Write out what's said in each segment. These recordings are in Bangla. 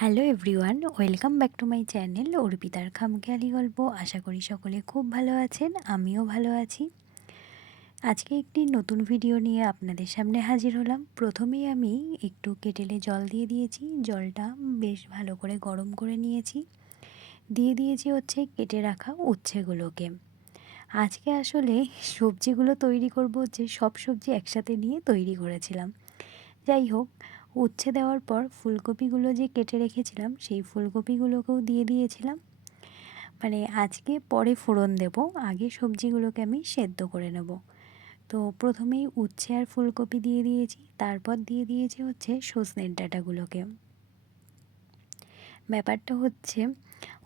Hello everyone welcome back to my channel অর্পিতার খামখেয়ালি গল্প আশা করি সকলে খুব ভালো আছেন, আমিও ভালো আছি। আজকে একটি নতুন ভিডিও নিয়ে আপনাদের সামনে হাজির হলাম। প্রথমেই আমি একটু কেটেলে জল দিয়ে দিয়েছি, জলটা বেশ ভালো করে গরম করে নিয়েছি। দিয়ে দিয়েছি হচ্ছে কেটে রাখা উচ্ছেগুলোকে। আজকে আসলে সবজিগুলো তৈরি করব যে সব সবজি একসাথে নিয়ে তৈরি করেছিলাম। যাই হোক উচ্ছে দেওয়ার পর ফুলকপিগুলো যে কেটে রেখেছিলাম, সেই ফুলকপিগুলোকেও দিয়ে দিয়েছিলাম। মানে আজকে পরে ফোড়ন দেব, আগে সবজিগুলোকে আমি সেদ্ধ করে নেব। তো প্রথমেই উচ্ছে আর ফুলকপি দিয়ে দিয়েছি, তারপর দিয়ে দিয়েছি হচ্ছে সজনের ডাটাগুলোকে। ব্যাপারটা হচ্ছে,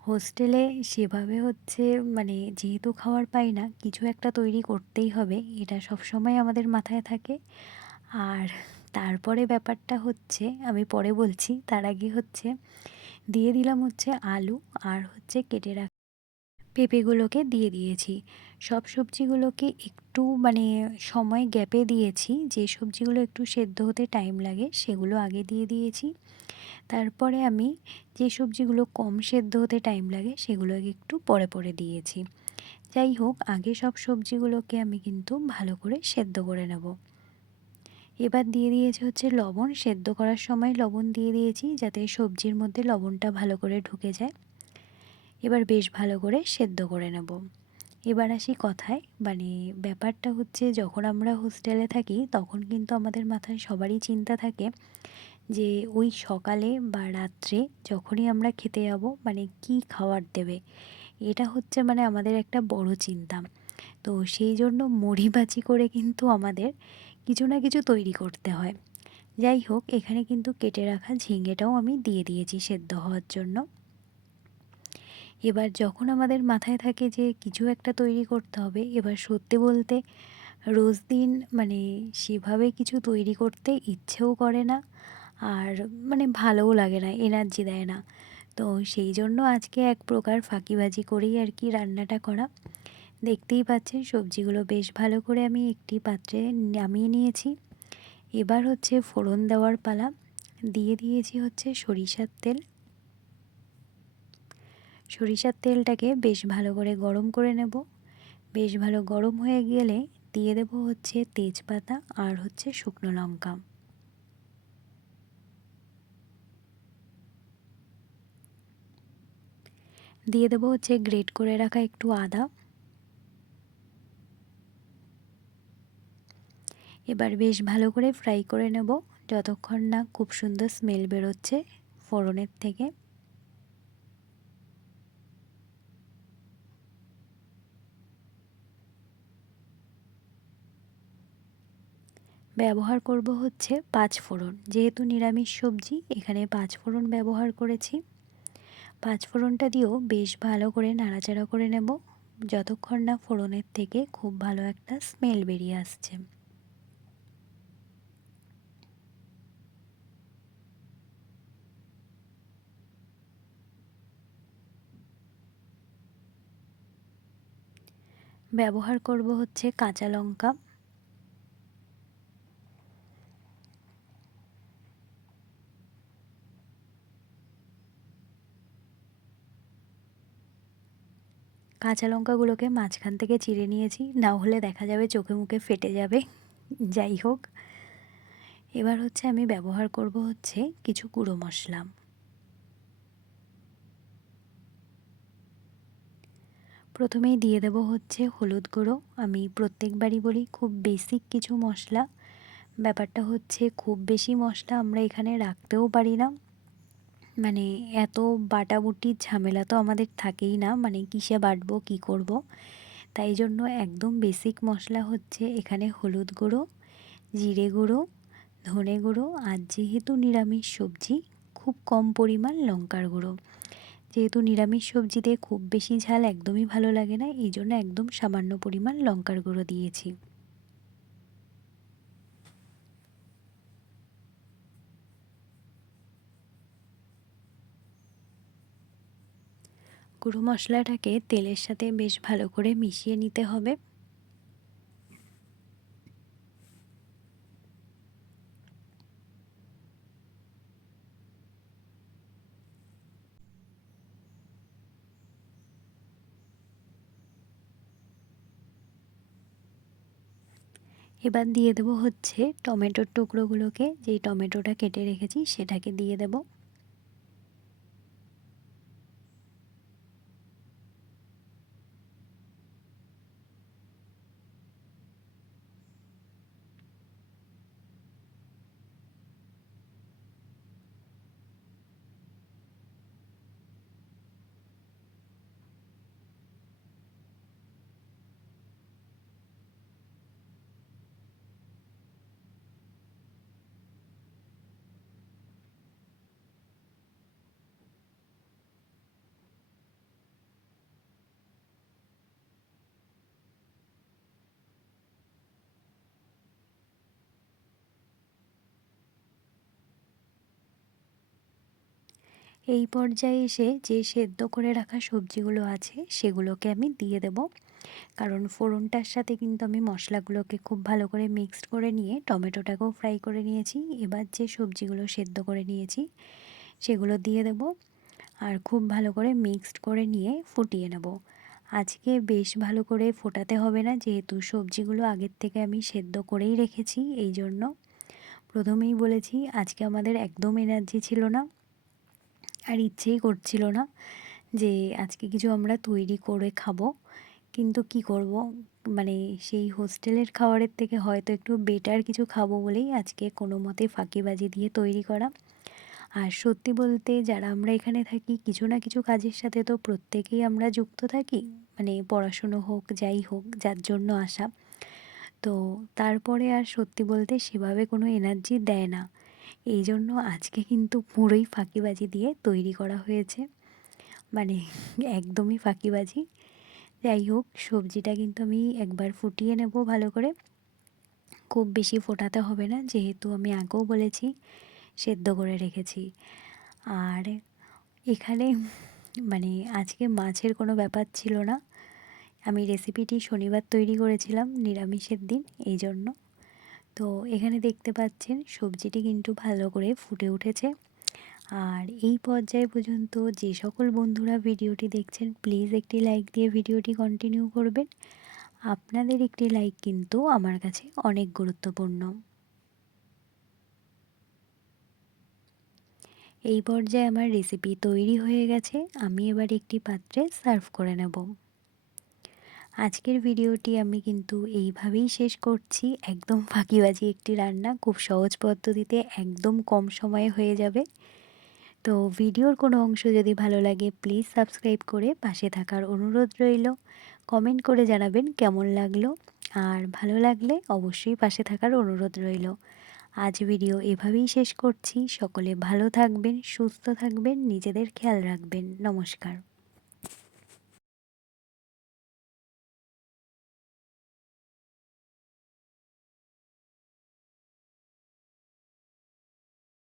হোস্টেলে সেভাবে হচ্ছে মানে যেহেতু খাওয়ার পাই না, কিছু একটা তৈরি করতেই হবে, এটা সবসময় আমাদের মাথায় থাকে। আর তারপরে ব্যাপারটা হচ্ছে, আমি পরে বলছি, তার আগে হচ্ছে দিয়ে দিলাম হচ্ছে আলু আর হচ্ছে কেটে রাখা পেঁপেগুলোকে দিয়ে দিয়েছি। সব সবজিগুলোকে একটু মানে সময় গ্যাপে দিয়েছি, যে সবজিগুলো একটু সেদ্ধ হতে টাইম লাগে সেগুলো আগে দিয়ে দিয়েছি। তারপরে আমি যে সবজিগুলো কম সেদ্ধ হতে টাইম লাগে সেগুলোকে একটু পরে পরে দিয়েছি। যাই হোক, আগে সব সবজিগুলোকে আমি কিন্তু ভালো করে সেদ্ধ করে নেব। এবার দিয়ে দিয়েছি হচ্ছে লবণ। সেদ্ধ করার সময় লবণ দিয়ে দিয়েছি যাতে সবজির মধ্যে লবণটা ভালো করে ঢুকে যায়। এবার বেশ ভালো করে সেদ্ধ করে নেব। এবার আসি কথায়। মানে ব্যাপারটা হচ্ছে যখন আমরা হোস্টেলে থাকি তখন কিন্তু আমাদের মাথায় সবারই চিন্তা থাকে যে ওই সকালে বা রাত্রে যখনই আমরা খেতে যাব মানে কি খাবার দেবে? এটা হচ্ছে মানে আমাদের একটা বড় চিন্তা। তো সেই জন্য মুড়ি বাজি করে কিন্তু আমাদের কিছু না কিছু তৈরি করতে হয়। যাই হোক, এখানে কিন্তু কেটে রাখা ঝিঙেটাও আমি দিয়ে দিয়েছি সেদ্ধ হওয়ার জন্য। এবার যখন আমাদের মাথায় থাকে যে কিছু একটা তৈরি করতে হবে, এবার সত্যি বলতে রোজ দিন মানে সেভাবে কিছু তৈরি করতে ইচ্ছেও করে না আর মানে ভালোও লাগে না এনার্জি দেয় না। তো সেই জন্য আজকে এক প্রকার ফাঁকিবাজি করেই আর কি রান্নাটা করা। দেখতেই পাচ্ছেন, সবজিগুলো বেশ ভালো করে আমি একটি পাত্রে নামিয়ে নিয়েছি। এবার হচ্ছে ফোড়ন দেওয়ার পালা। দিয়ে দিয়েছি হচ্ছে সরিষার তেল। সরিষার তেলটাকে বেশ ভালো করে গরম করে নেব। বেশ ভালো গরম হয়ে গেলে দিয়ে দেব হচ্ছে তেজপাতা আর হচ্ছে শুকনো লঙ্কা। দিয়ে দেবো হচ্ছে গ্রেট করে রাখা একটু আদা। এবার বেশ ভালো করে ফ্রাই করে নেব। যতক্ষণ না খুব সুন্দর স্মেল বেরোচ্ছে ফোড়নের থেকে। ব্যবহার করব হচ্ছে পাঁচ ফোড়ন। যেহেতু নিরামিষ সবজি, এখানে পাঁচ ফোড়ন ব্যবহার করেছি। পাঁচ ফোড়নটা দিয়েও বেশ ভালো করে নাড়াচাড়া করে নেব। যতক্ষণ না ফোড়নের থেকে খুব ভালো একটা স্মেল বেরিয়ে আসছে। ব্যবহার করব হচ্ছে কাঁচা লঙ্কা। কাঁচা লঙ্কাগুলোকে মাঝখান থেকে চিড়ে নিয়েছি, না হলে দেখা যাবে চোখে মুখে ফেটে যাবে। যাই হোক, এবার হচ্ছে আমি ব্যবহার করব হচ্ছে কিছু গুঁড়ো মশলা। প্রথমেই দিয়ে দেব হচ্ছে হলুদ গুঁড়ো। আমি প্রত্যেকবারই বলি খুব বেসিক কিছু মশলা। ব্যাপারটা হচ্ছে খুব বেশি মশলা আমরা এখানে রাখতেও পারি না। মানে এত বাটাবুটির ঝামেলা তো আমাদের থাকেই না মানে কিসে বাটবো, কী করব। তাই জন্য একদম বেসিক মশলা হচ্ছে এখানে হলুদ গুঁড়ো, জিরে গুঁড়ো, ধনে গুঁড়ো আর যেহেতু নিরামিষ সবজি, খুব কম পরিমাণ লঙ্কার গুঁড়ো। যেহেতু নিরামিষ সবজিতে খুব বেশি ঝাল একদমই ভালো লাগে না, এই জন্য একদম সামান্য পরিমাণ লঙ্কার গুঁড়ো দিয়েছি। গুঁড়ো মশলাটাকে তেলের সাথে বেশ ভালো করে মিশিয়ে নিতে হবে। এবার দিয়ে দেব হচ্ছে টমেটোর টুকরোগুলোকে যেই টমেটোটা কেটে রেখেছি সেটাকে দিয়ে দেবো। এই পর্যায়ে এসে যে সেদ্ধ করে রাখা সবজিগুলো আছে, সেগুলোকে আমি দিয়ে দেব। কারণ ফোড়নটার সাথে কিন্তু আমি মশলাগুলোকে খুব ভালো করে মিক্সড করে নিয়ে টমেটোটাকেও ফ্রাই করে নিয়েছি। এবার যে সবজিগুলো সেদ্ধ করে নিয়েছি, সেগুলো দিয়ে দেব আর খুব ভালো করে মিক্সড করে নিয়ে ফুটিয়ে নেব। আজকে বেশ ভালো করে ফোটাতে হবে না, যেহেতু সবজিগুলো আগের থেকে আমি সেদ্ধ করেই রেখেছি এই জন্য প্রথমেই বলেছি আজকে আমাদের একদম এনার্জি ছিল না। আর ইচ্ছেই করছিল না যে আজকে কিছু আমরা তৈরি করে খাব। কিন্তু কি করব? মানে সেই হোস্টেলের খাবারের থেকে হয়তো একটু বেটার কিছু খাব বলেই আজকে কোনো মতে ফাঁকিবাজি দিয়ে তৈরি করা। আর সত্যি বলতে যারা আমরা এখানে থাকি, কিছু না কিছু কাজের সাথে তো প্রত্যেকেই আমরা যুক্ত থাকি। মানে পড়াশুনো হোক, যাই হোক, যার জন্য আসা। তো তারপরে আর সত্যি বলতে সেভাবে কোনো এনার্জি দেয় না। এই জন্য আজকে কিন্তু পুরোই ফাঁকিবাজি দিয়ে তৈরি করা হয়েছে। মানে একদমই ফাঁকিবাজি। যাই হোক, সবজিটা কিন্তু আমি একবার ফুটিয়ে নেব ভালো করে। খুব বেশি ফোটাতে হবে না, যেহেতু আমি আগেও বলেছি, সেদ্ধ করে রেখেছি। আর এখানে মানে আজকে মাছের কোনো ব্যাপার ছিল না। আমি রেসিপিটি শনিবার তৈরি করেছিলাম, নিরামিষের দিন এই জন্য তো এখানে দেখতে পাচ্ছেন সবজিটি কিন্তু ভালো করে ফুটে উঠেছে। আর এই পর্যায়ে পর্যন্ত যে সকল বন্ধুরা ভিডিওটি দেখছেন, প্লিজ একটি লাইক দিয়ে ভিডিওটি কন্টিনিউ করবেন। আপনাদের একটি লাইক কিন্তু আমার কাছে অনেক গুরুত্বপূর্ণ। এই পর্যায়ে আমার রেসিপি তৈরি হয়ে গেছে। আমি এবার একটি পাত্রে সার্ভ করে নেব। আজকের ভিডিওটি আমি কিন্তু এইভাবেই শেষ করছি। একদম ফাঁকিবাজি একটি রান্না, খুব সহজ পদ্ধতিতে একদম কম সময়ে হয়ে যাবে। তো ভিডিওর কোনো অংশ যদি ভালো লাগে প্লিজ সাবস্ক্রাইব করে পাশে থাকার অনুরোধ রইল। কমেন্ট করে জানাবেন কেমন লাগল। আর ভালো লাগলে অবশ্যই পাশে থাকার অনুরোধ রইল। আজ ভিডিও এভাবেই শেষ করছি। সকলে ভালো থাকবেন, সুস্থ থাকবেন, নিজেদের খেয়াল রাখবেন। নমস্কার।